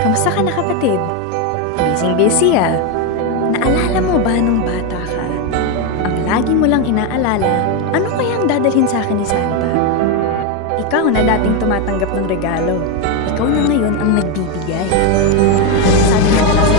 Kamusta ka na, kapatid? Busy ah. Naalala mo ba nung bata ka? Ang lagi mo lang inaalala, ano kaya ang dadalhin sa akin ni Santa? Ikaw na dating tumatanggap ng regalo. Ikaw na ngayon ang nagbibigay. Sabi na lang sa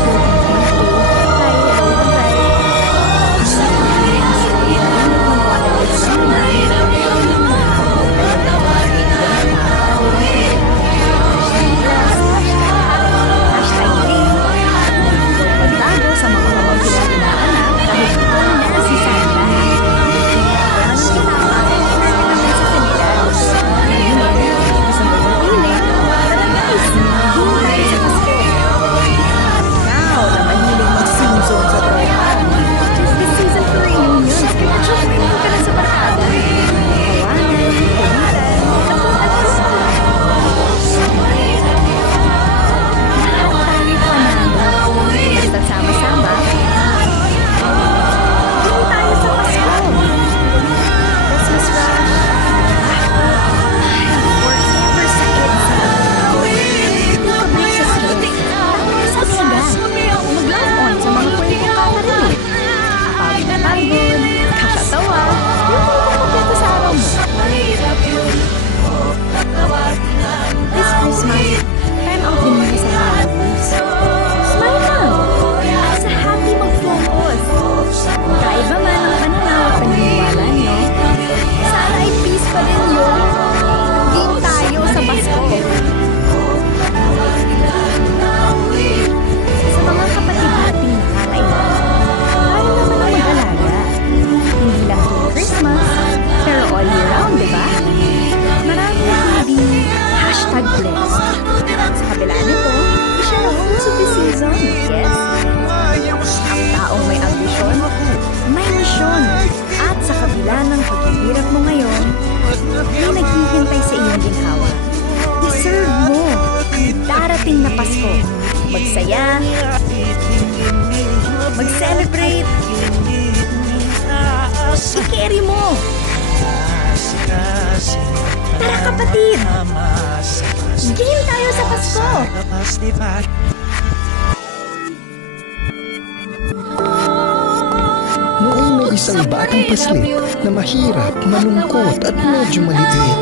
na Pasko. Magsaya, mag-celebrate, i-carry mo. Tara, kapatid! Game tayo sa Pasko! Noong may isang batang paslit na mahirap, malungkot at medyo maliit.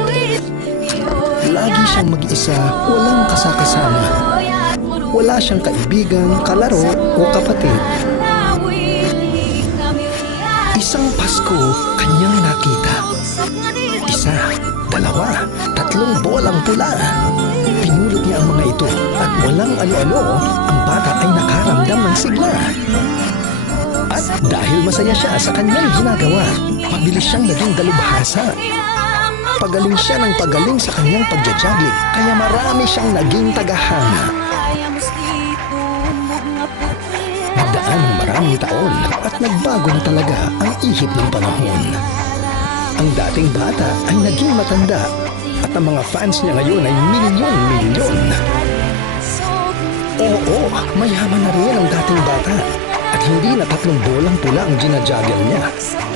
Lagi siyang mag-isa, walang kasakasama. Wala siyang kaibigan, kalaro o kapatid. Isang Pasko, kanyang nakita. Isa, dalawa, tatlong bolang pula. Pinulot niya ang mga ito at walang ano-ano, ang bata ay nakaramdam ng sigla. At dahil masaya siya sa kanyang ginagawa, mabilis siyang naging dalubhasa. Pagaling siya ng pagaling sa kanyang pagja-juggling, kaya marami siyang naging tagahanga. Nagdaan ng maraming taon at nagbago na talaga ang ihip ng panahon. Ang dating bata ay naging matanda at ang mga fans niya ngayon ay milyon-milyon. Oo, mayaman na rin ang dating bata. At hindi na 3 bolang pula ang ginajuggle niya,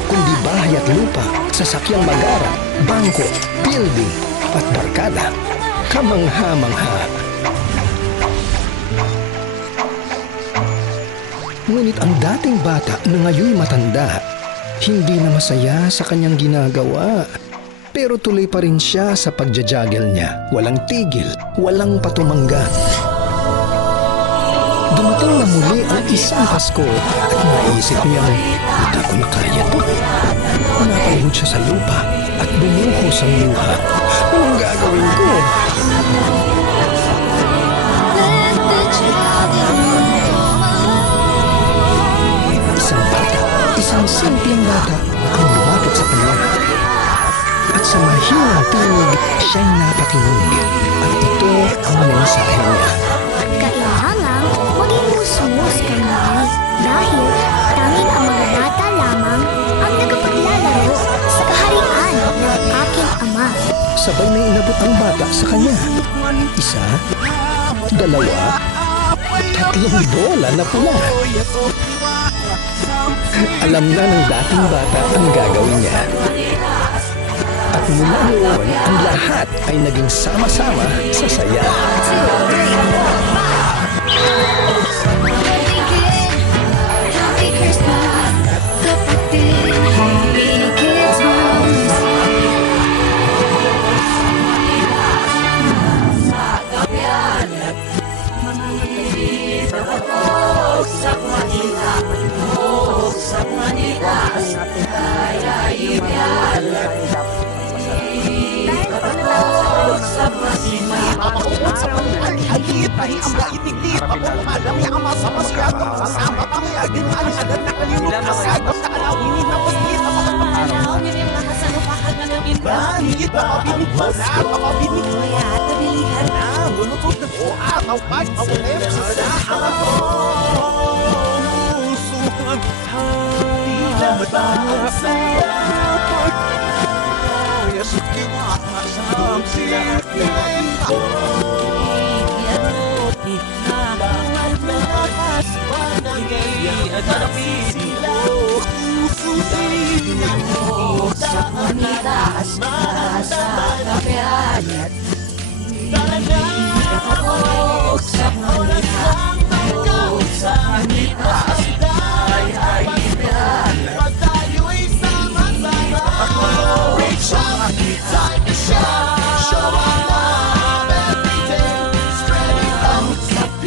kundi bahay at lupa, sasakyang mag-ara, bangko, building, at barkada. Kamangha-mangha. Ngunit ang dating bata na ngayon matanda, hindi na masaya sa kanyang ginagawa. Pero tuloy pa rin siya sa pagja-juggle niya. Walang tigil, walang patumangga. Dumating na muli ang isang Pasko at naisip niyang, "Hindi ko na kaya to." Napalihod siya sa lupa at bumuhos ang luha. Anong gagawin ko? Isang bata, isang simpleng bata ang lumapit sa kanya. At sa mahinang tinig, siya'y napakinig. At ito ang mensahe niya. Kailangang maging musmus ka naman dahil tanging ang mga bata lamang ang nagpaglalaro sa kaharian ng aking ama. Sabay may inabot ang bata sa kanya. 1, 2, 3 bola na pula. Alam na ng dating bata ang gagawin niya. At mula noon, ang lahat ay naging sama-sama sa saya. sa pagkakahit Tahi ang maitigit Papumalam niya ang masa masyadong Kasama kami agad Alis agad na kalimut Kasagap na alawinin na pasigit Ang mga pangalaw Yun yung mga salupakan na namin Higit na mabinig mo na Mabinig mo ya Tabilihan na Lulutod na po Ataw pag-awalip Sa harap ko Pusuan Tila basa Yasut kita Masam siap Yan ako Bawat malakas Panagay Agapin sila Ususin ako Sa panitas Sa kapean Tara na ako Sa panitas Sa panitas Ay kapean Pag tayo'y sama-sama Reach out Time to shine Show our love every day Spread it out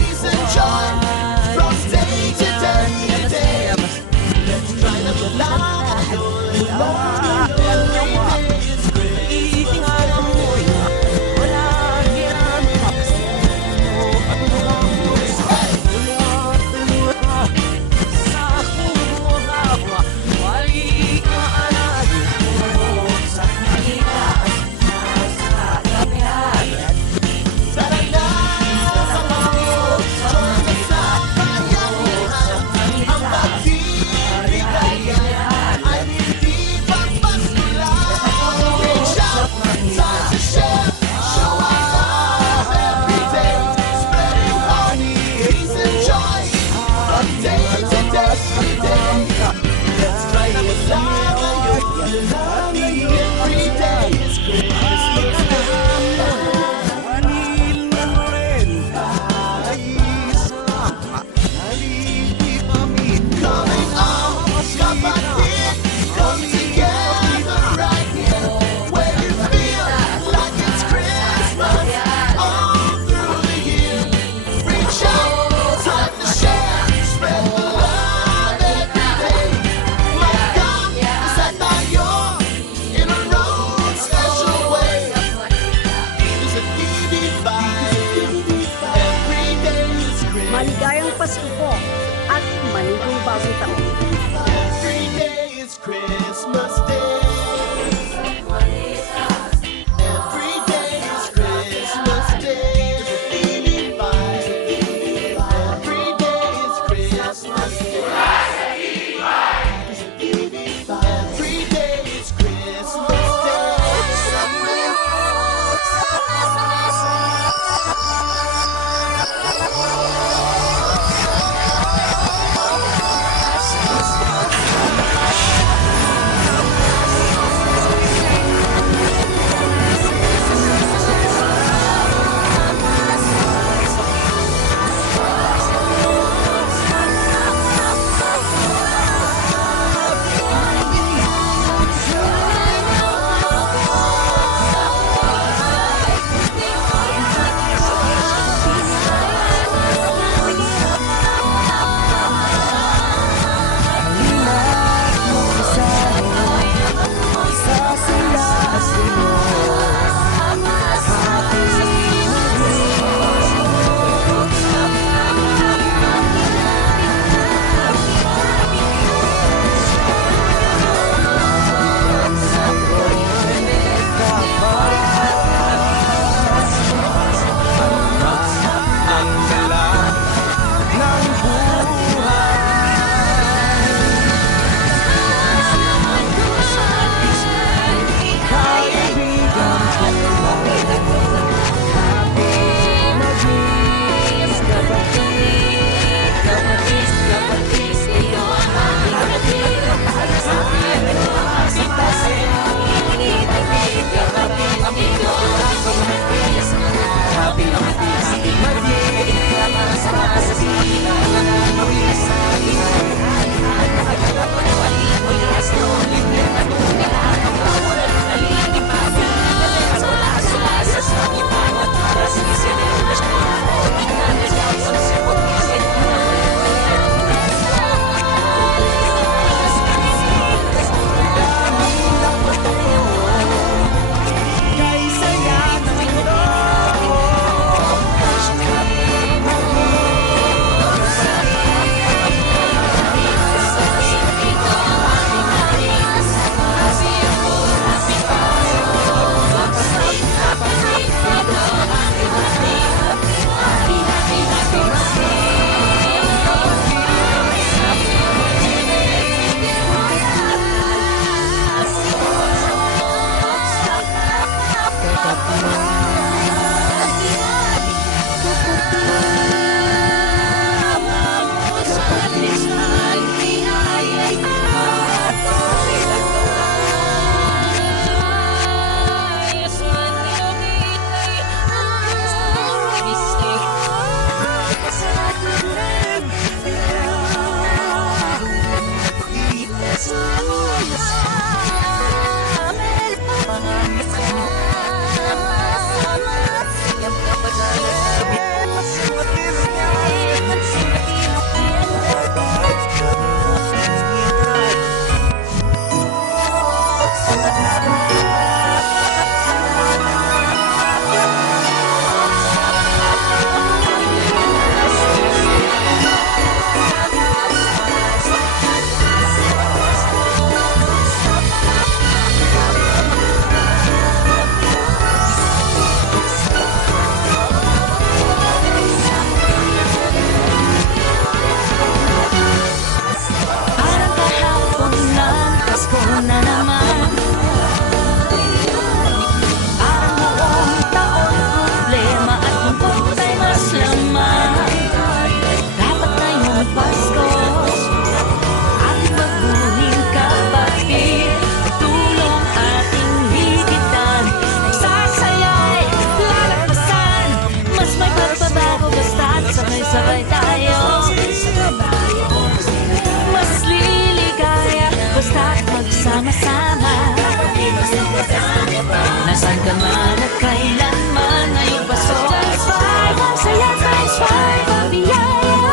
ka man at kailanman ngayong paso. Times 5, ang saya times 5, ang biyaya.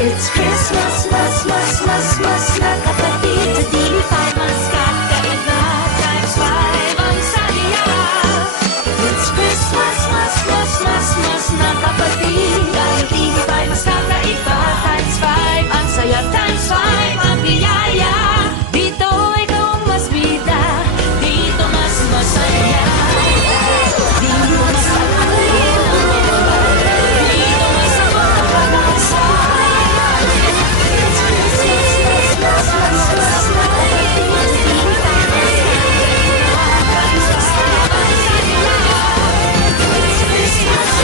It's Christmas, mas na kapatid. Sa DB5 mas kakaiba. Times 5, ang saya. It's Christmas, mas na kapatid. Dahil DB5 mas kakaiba. Times 5, ang saya. Times 5, ang biyaya. Dito ikaw ang mas bida. Dito mas masaya. Dito mas kapatid. Dito mas mapapagpapasaya. It's Christmas,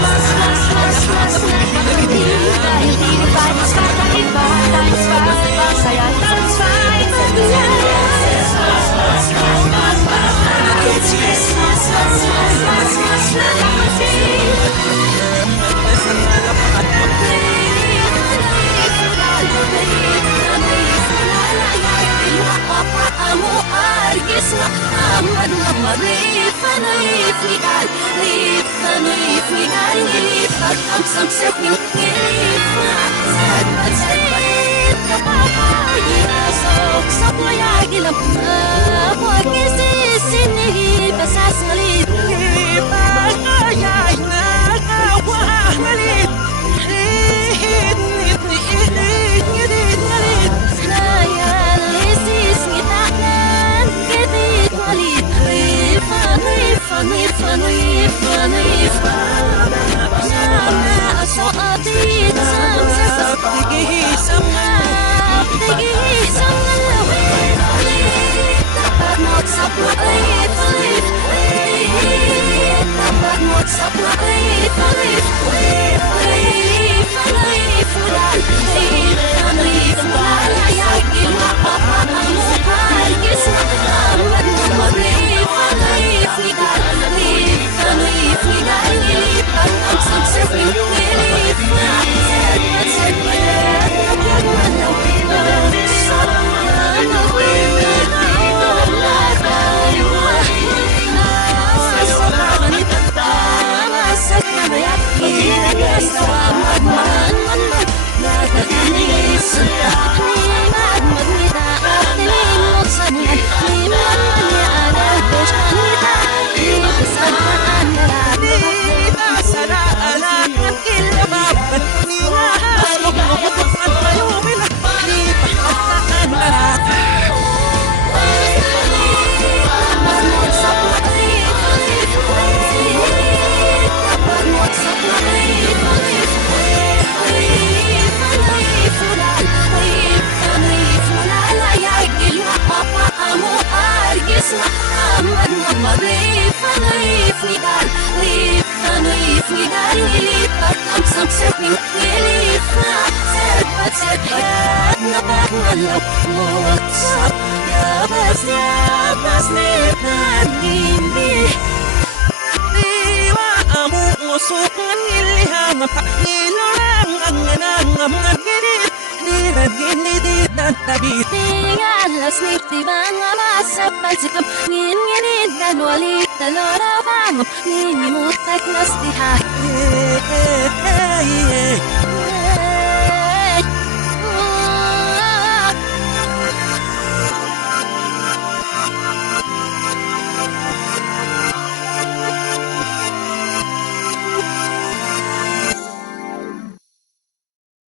mas na kapatid.